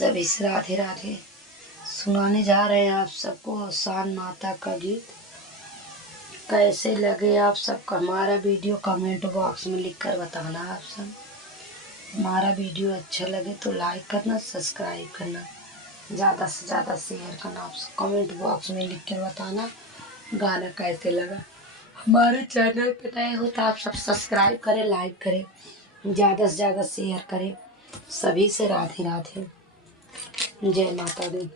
सभी से राधे राधे। सुनाने जा रहे हैं आप सबको शान माता का गीत। कैसे लगे आप सबको हमारा वीडियो कमेंट बॉक्स में लिखकर बताना। आप सब हमारा वीडियो अच्छा लगे तो लाइक करना, सब्सक्राइब करना, ज़्यादा से ज़्यादा शेयर करना। आप सब कमेंट बॉक्स में लिख कर बताना गाना कैसे लगा। हमारे चैनल पे नए हो तो आप सब सब्सक्राइब करें, लाइक करें, ज़्यादा से ज़्यादा शेयर करें। सभी से राधे राधे, जय माता दी।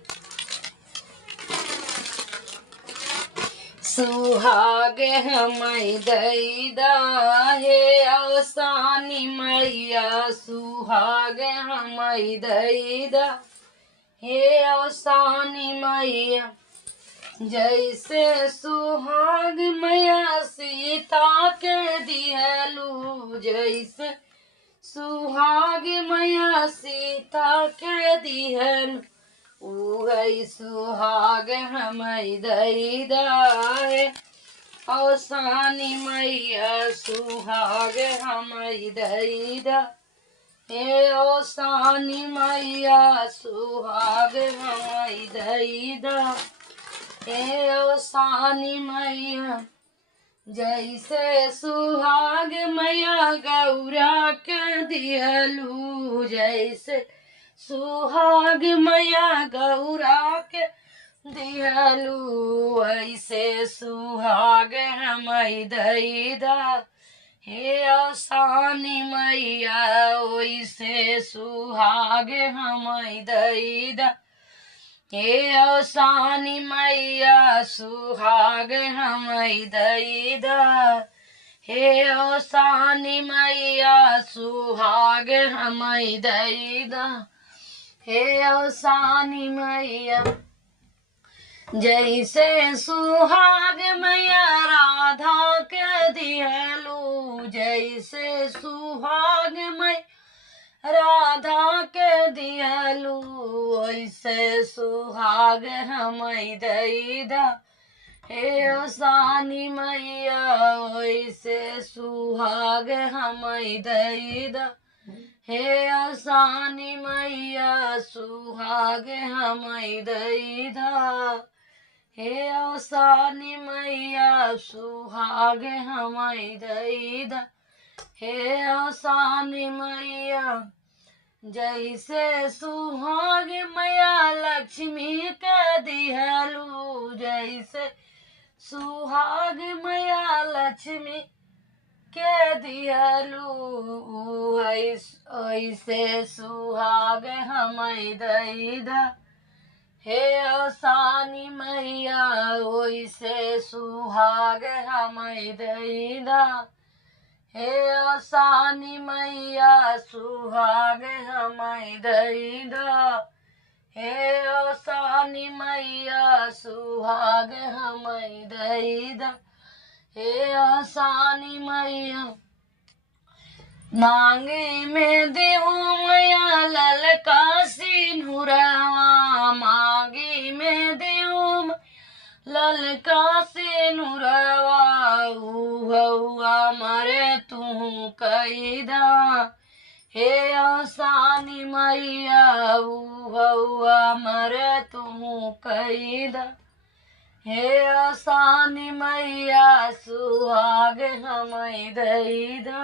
सुहाग हमई दैदा हे अवसानी मैया, सुहाग हमई दैदा हे अवसानी मैया। जैसे सुहाग मैया सीता के दिहलू, जैसे सुहाग मैया सीता के दिहलू, उहै सुहाग हमई दैदा हे अवसानी मैया, सुहाग हमई दैदा हे अवसानी मैया, सुहाग हमई दैदा हे अवसानी मैया। जैसे सुहाग मैया गौरा के दिहलू, जैसे सुहाग मैया गौरा के दिहलू, ऐसे सुहाग हमई दैदा हे अवसानी मैया, वैसे सुहाग हमई दैदा हे अवसानी मैया, सुहाग हमई दैदा हे अवसानी मैया, सुहाग हमई दैदा हे अवसानी मैया। जैसे सुहाग मैया राधा के दिहलू, जैसे सुहाग मैया राधा के दिहलू, ऐसे सुहाग हमई दैदा हे अवसानी मैया, ऐसे सुहाग हमई दैदा हे अवसानी मैया, सुहाग हमई दैदा हे अवसानी मैया, सुहाग हमई दैदा हे अवसानी मैया। जैसे सुहाग मैया लक्ष्मी के दिहलू, जैसे सुहाग मैया लक्ष्मी के दिहलू, ऐसे सुहाग हमई दैदा हे अवसानी मैया, वैसे सुहाग हमई दैदा हे अवसानी मैया, सुहाग हमई दैदा हे अवसानी मैया, सुहाग हमई दैदा हे अवसानी मैया। मांगे में देहू मैया ललका सिंदूरवा, मांगे में देहू ललका सिंदूरवा, उहौआ मरे तू कैदा हे अवसानी मैया, उहौआ मरे तू कैदा हे अवसानी मैया, सुहाग हमई दैदा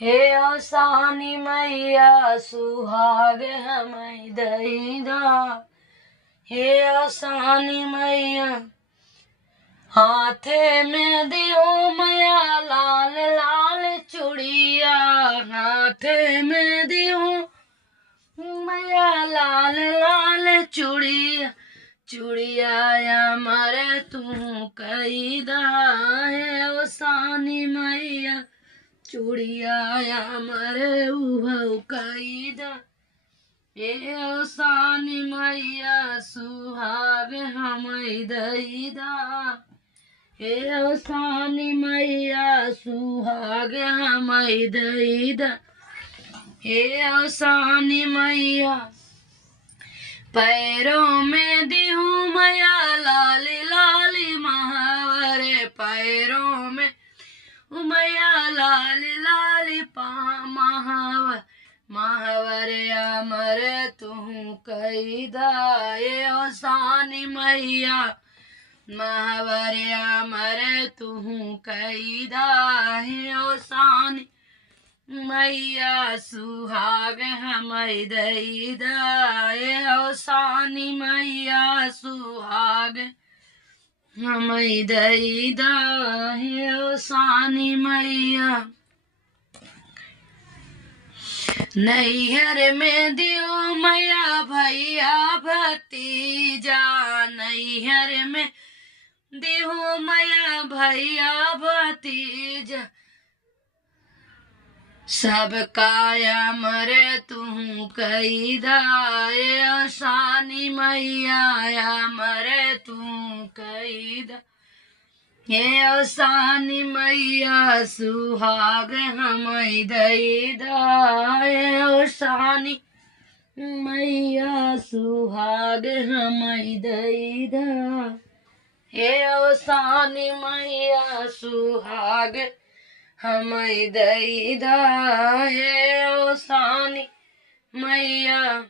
हे अवसानी मैया, सुहाग हमई दैदा हे अवसानी मैया। हाथे में दियो मैया लाल लाल चूड़िया, हाथे में दियो मैया लाल लाल चूड़िया, चूड़िया मरे तू कैदा हे अवसानी मैया, चूड़िया मरे उहौ कैदा हे अवसानी मैया, सुहाग हमई दैदा हे अवसानी मैया, सुहाग हमई दैदा हे अवसानी मैया। पैरों में दिहू मैया लाली लाली महावरे, पैरों में मैया लाली लाली महावर महावर अमर तू कैदा ये ओ सानी मैया महावरिया मरे तू कैदा है ओ सानी मैया सुहाग हमई दैदा ये ओ सानी मैया सुहाग हमई दैदा है ओ सानी मैया नैहर में दियो मैया भैया भतीजा नैहर में दियो मैया भैया भतीजा सब काया मरे तू कैदा ये सानी मैया मरे तू कैदा ये सानी मैया सुहाग हमई दैदा ये सानी मैया सुहाग हमई दैदा ये सानी मैया सुहाग हमई दैदा ये सानी मैया